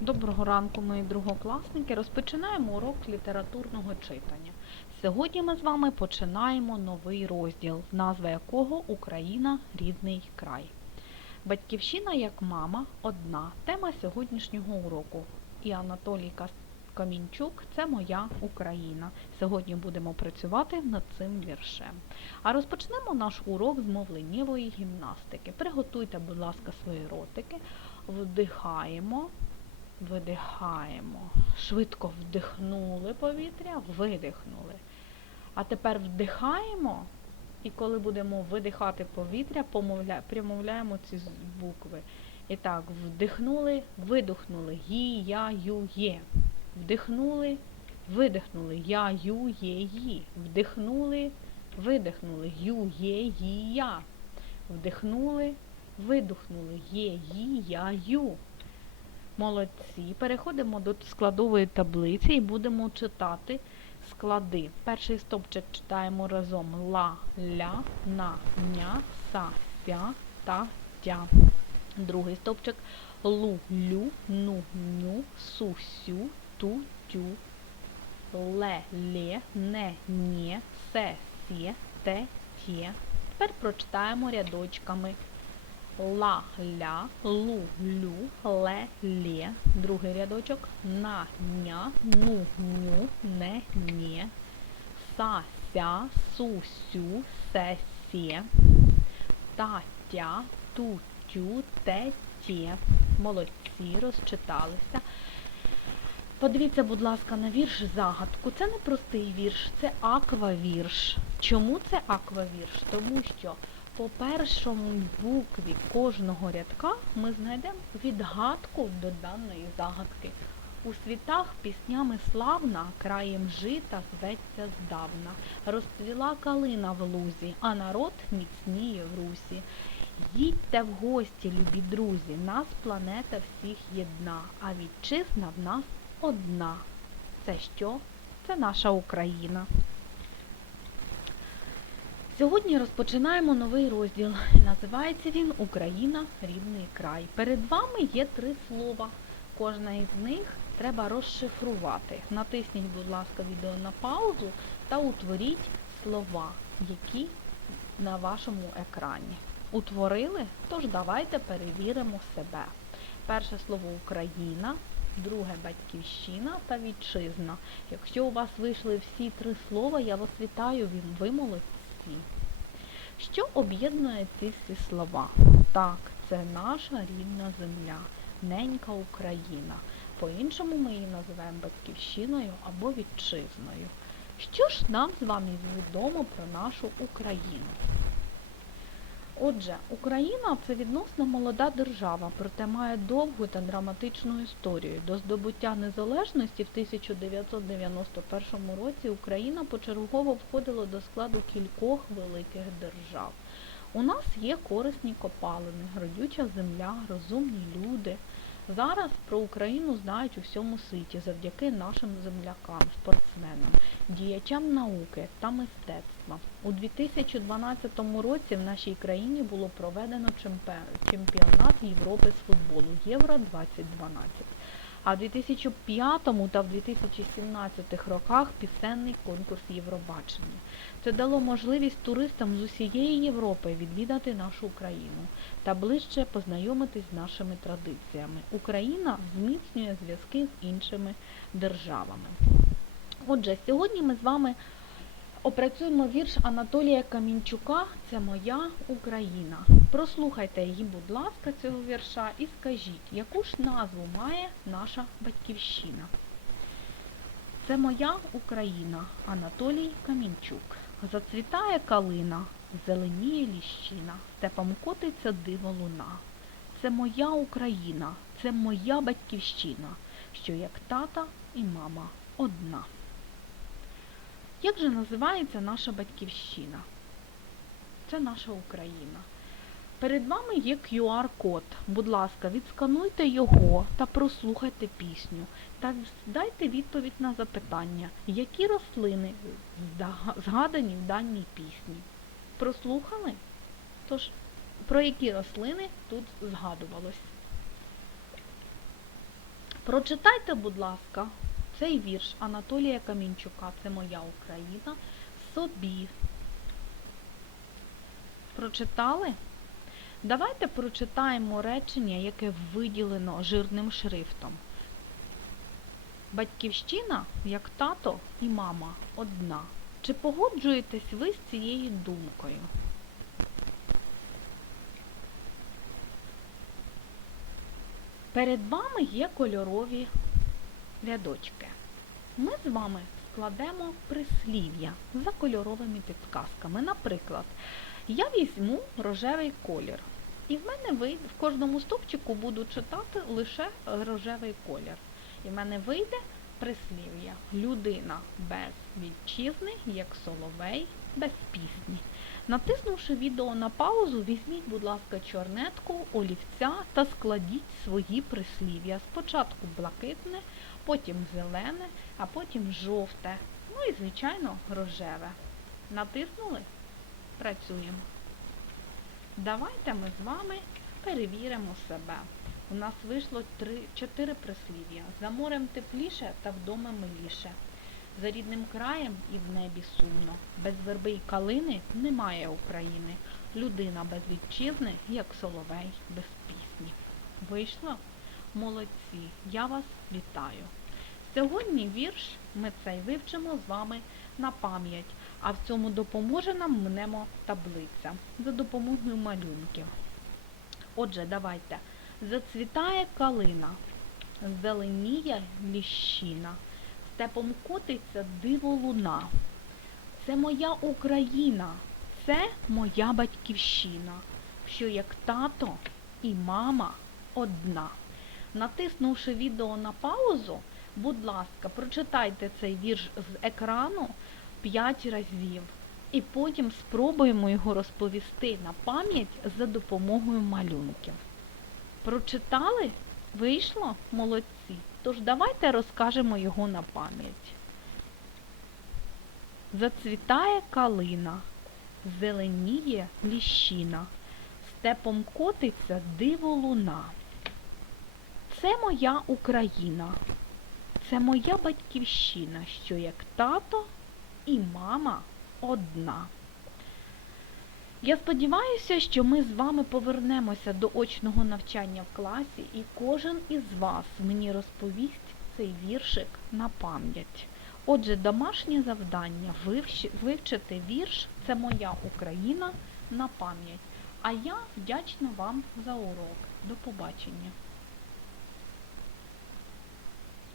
Доброго ранку, мої другокласники. Розпочинаємо урок літературного читання. Сьогодні ми з вами починаємо новий розділ, назва якого Україна рідний край. Батьківщина як мама одна. Тема сьогоднішнього уроку. І Анатолій Камінчук це моя Україна. Сьогодні будемо працювати над цим віршем. А розпочнемо наш урок з мовленнєвої гімнастики. Приготуйте, будь ласка, свої ротики, вдихаємо. Видихаємо. Швидко вдихнули повітря, видихнули. А тепер вдихаємо, і коли будемо видихати повітря, помовля... примовляємо ці букви. І так, вдихнули, видихнули. Гі, я, ю, є. Вдихнули, видихнули. Я, ю, є, ї. Вдихнули, видихнули. Ю, є, ї, я. Вдихнули, видихнули. Є, ї, я, ю. Молодці. Переходимо до складової таблиці і будемо читати склади. Перший стопчик читаємо разом ла, ля, на, ня, са, ся, та, тя. Другий стопчик лу, лю, ну, ню, су, сю, ту, тю. Ле, лє, не, нє, се, сє, те, тє. Тепер прочитаємо рядочками ла, ля, лу, лю, ле, лє. Другий рядочок на, ня, ну, ню, не, нє. Са, ся, су, сю, се, сє. Та, тя, ту, тю, те, тє. Молодці, розчиталися. Подивіться, будь ласка, на вірш загадку. Це не простий вірш, це аквавірш. Чому це аквавірш? Тому що по першому букві кожного рядка ми знайдемо відгадку до даної загадки. У світах піснями славна, краєм жита зветься здавна. Розцвіла калина в лузі, а народ міцніє в русі. Їдьте в гості, любі друзі, нас планета всіх єдна, а вітчизна в нас одна. Це що? Це наша Україна. Сьогодні розпочинаємо новий розділ. Називається він Україна рідний край. Перед вами є три слова. Кожна із них треба розшифрувати. Натисніть, будь ласка, відео на паузу та утворіть слова, які на вашому екрані. Утворили? Тож давайте перевіримо себе. Перше слово Україна, друге батьківщина та вітчизна. Якщо у вас вийшли всі три слова, я вас вітаю, ви- ви молодці. Що об'єднує ці всі слова? Так, це наша рідна земля, ненька Україна. По-іншому ми її називаємо батьківщиною або вітчизною. Що ж нам з вами відомо про нашу Україну? Отже, Україна це відносно молода держава, проте має довгу та драматичну історію. До здобуття незалежності в 1991 році Україна почергово входила до складу кількох великих держав. У нас є корисні копалини, родюча земля, розумні люди. Зараз про Україну знають у всьому світі завдяки нашим землякам, спортсменам, діячам науки та мистецтва. У 2012 році в нашій країні було проведено чемпіонат Європи з футболу Євро 2012. А в 2005 та в 2017 роках пісенний конкурс Євробачення. Це дало можливість туристам з усієї Європи відвідати нашу країну та ближче познайомитись з нашими традиціями. Україна зміцнює зв'язки з іншими державами. Отже, сьогодні ми з вами опрацюємо вірш Анатолія Камінчука Це моя Україна. Прослухайте її, будь ласка, цього вірша і скажіть, яку ж назву має наша батьківщина? Це моя Україна, Анатолій Камінчук. Зацвітає калина, зеленіє ліщина, степом котиться диво луна. Це моя Україна, це моя батьківщина, що як тата і мама одна. Як же називається наша батьківщина? Це наша Україна. Перед вами є QR-код. Будь ласка, відскануйте його та прослухайте пісню. Та дайте відповідь на запитання, які рослини згадані в даній пісні. Прослухали? Тож, про які рослини тут згадувалось? Прочитайте, будь ласка, цей вірш Анатолія Камінчука Це моя Україна собі. Прочитали? Давайте прочитаємо речення, яке виділено жирним шрифтом. Батьківщина, як тато і мама, одна. Чи погоджуєтесь ви з цією думкою? Перед вами є кольорові рядочки. Ми з вами складемо прислів'я за кольоровими підсказками. Наприклад, я візьму рожевий колір. І в мене вийде, в кожному стовпчику буду читати лише рожевий колір. І в мене вийде прислів'я. Людина без вітчизни, як соловей без пісні. Натиснувши відео на паузу, візьміть, будь ласка, чорнетку, олівця та складіть свої прислів'я. Спочатку блакитне, потім зелене, а потім жовте. Ну і, звичайно, рожеве. Натиснули? Працюємо. Давайте ми з вами перевіримо себе. У нас вийшло три, чотири прислів'я. За морем тепліше та вдома миліше. За рідним краєм і в небі сумно. Без верби й калини немає України. Людина без вітчизни, як соловей без пісні. Вийшло? Молодці! Я вас вітаю! Сьогодні вірш ми цей вивчимо з вами на пам'ять, а в цьому допоможе нам мнемо таблиця за допомогою малюнків. Отже, давайте. Зацвітає калина, зеленіє ліщина, степом котиться диво луна. Це моя Україна, це моя батьківщина, що як тато і мама одна. Натиснувши відео на паузу, будь ласка, прочитайте цей вірш з екрану 5 разів. І потім спробуємо його розповісти на пам'ять за допомогою малюнків. Прочитали? Вийшло? Молодці. Тож давайте розкажемо його на пам'ять. Зацвітає калина, зеленіє ліщина, степом котиться диво луна. Це моя Україна, це моя батьківщина, що як тато і мама одна. Я сподіваюся, що ми з вами повернемося до очного навчання в класі і кожен із вас мені розповість цей віршик на пам'ять. Отже, домашнє завдання вивчити вірш Це моя Україна на пам'ять. А я вдячна вам за урок. До побачення.